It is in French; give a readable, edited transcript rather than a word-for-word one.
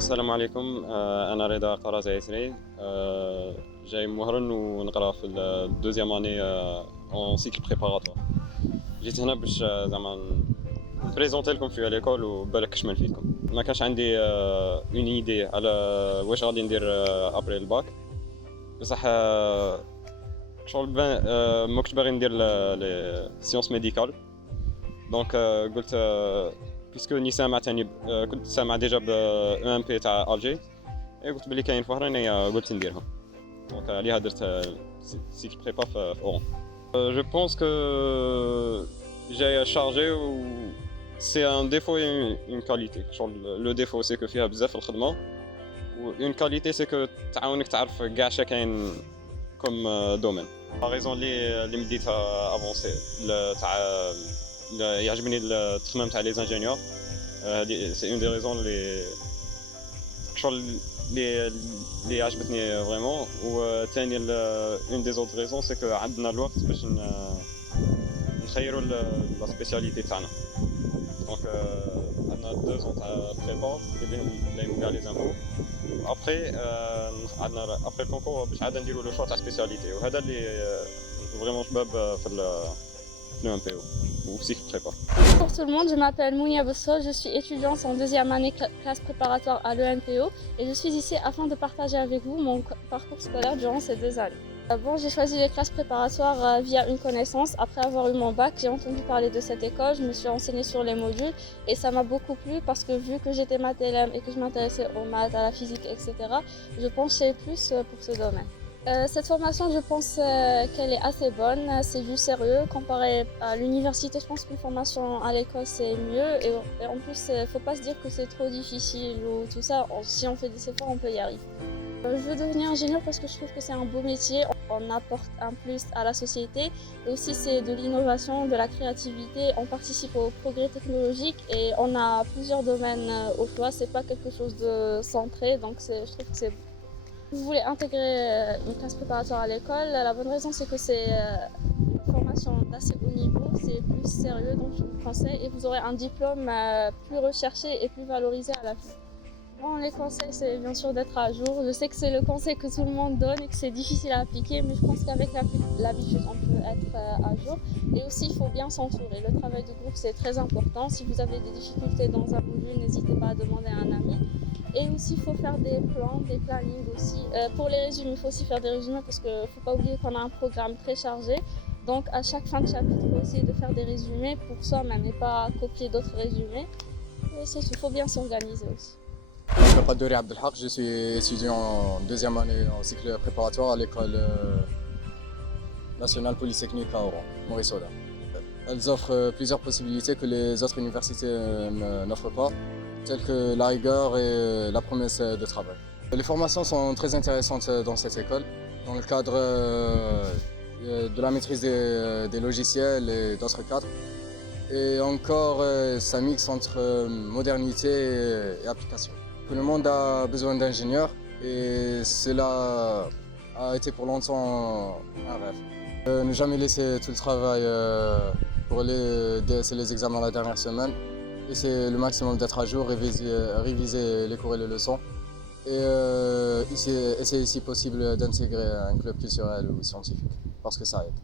السلام عليكم. أنا رضا قرازي عسري. جاي مهرن ونقرا في الدوزيام اني اون سيكل بريباراتوار. جيت هنا باش زعما نبريزونتي لكم في ليكول وبالك كشمل فيكم. ما كانش عندي اون ايدي على واش غادي ندير ابري الباك، بصح شغل ما كنت باغي ندير لي سيونس ميديكال. دونك قلت بيسكو ني سامع تاني كنت سامع ديجا ب ام بي تاع الجي، قلت بلي كاين في وهران قلت نديرها. دونك عليها درت سيكل بريبا في اورون. جو بونس كو جاي شارجي و سي ان ديفو اي اون كاليتي. شغل لو ديفو سي كو فيها بزاف الخدمه، و اون كاليتي سي كو تعاونك تعرف كاع شا كاين كوم دومين. لا ريزون اللي مديتها افونسي تاع يعجبني التخمام تاع لي زانجينيور. هذه سي اون دي ريزون اللي شغل اللي عجبتني فريمون. وثاني اون دي زوت ريزون سي كو عندنا الوقت باش نخيروا لا سبيسياليتي تاعنا. دونك عندنا 2 زون تاع بريبا اللي بهم كاع لي زانفو. ابري عندنا ابري الكونكور باش عاد نديروا لو شوا تاع سبيسياليتي، وهذا اللي فريمون شباب في le MPO ou cycle prépa. Bonjour tout le monde, je m'appelle Mounia Bosso, je suis étudiante en deuxième année classe préparatoire à l'ENPO et je suis ici afin de partager avec vous mon parcours scolaire durant ces 2 années. Bon, j'ai choisi les classes préparatoires via une connaissance. Après avoir eu mon bac, j'ai entendu parler de cette école, je me suis renseignée sur les modules et ça m'a beaucoup plu parce que vu que j'étais maths LM et que je m'intéressais aux maths, à la physique, etc., je penchais plus pour ce domaine. Cette formation, je pense qu'elle est assez bonne, c'est du sérieux. Comparé à l'université, je pense qu'une formation à l'école c'est mieux. Et en plus, il ne faut pas se dire que c'est trop difficile ou tout ça. Si on fait des efforts, on peut y arriver. Je veux devenir ingénieur parce que je trouve que c'est un beau métier. On apporte un plus à la société. Et aussi, c'est de l'innovation, de la créativité. On participe au progrès technologique et on a plusieurs domaines au choix. C'est pas quelque chose de centré, donc je trouve que c'est bon. Vous voulez intégrer une classe préparatoire à l'école, la bonne raison c'est que c'est une formation d'assez haut niveau, c'est plus sérieux, donc je vous conseille et vous aurez un diplôme plus recherché et plus valorisé à la fin. Bon, les conseils c'est bien sûr d'être à jour. Je sais que c'est le conseil que tout le monde donne et que c'est difficile à appliquer, mais je pense qu'avec l'habitude on peut être à jour. Et aussi il faut bien s'entourer. Le travail de groupe c'est très important. Si vous avez des difficultés dans un module, n'hésitez pas à demander à un ami. Et aussi, il faut faire des plans, des plannings aussi. Pour les résumés, il faut aussi faire des résumés parce qu'il ne faut pas oublier qu'on a un programme très chargé. Donc, à chaque fin de chapitre, il faut essayer de faire des résumés pour soi-même et pas copier d'autres résumés. Et c'est tout, il faut bien s'organiser aussi. Je m'appelle Qadouri Abdelhaq, je suis étudiant en deuxième année en cycle préparatoire à l'école nationale polytechnique à Oran, Maurice Oda. Elles offrent plusieurs possibilités que les autres universités n'offrent pas, telles que la rigueur et la promesse de travail. Les formations sont très intéressantes dans cette école, dans le cadre de la maîtrise des logiciels et d'autres cadres. Et encore, ça mixe entre modernité et application. Tout le monde a besoin d'ingénieurs et cela a été pour longtemps un rêve. Ne jamais laisser tout le travail pour les examens la dernière semaine. Essayer le maximum d'être à jour, réviser les cours et les leçons. Et essayer si possible d'intégrer un club culturel ou scientifique, parce que ça aide.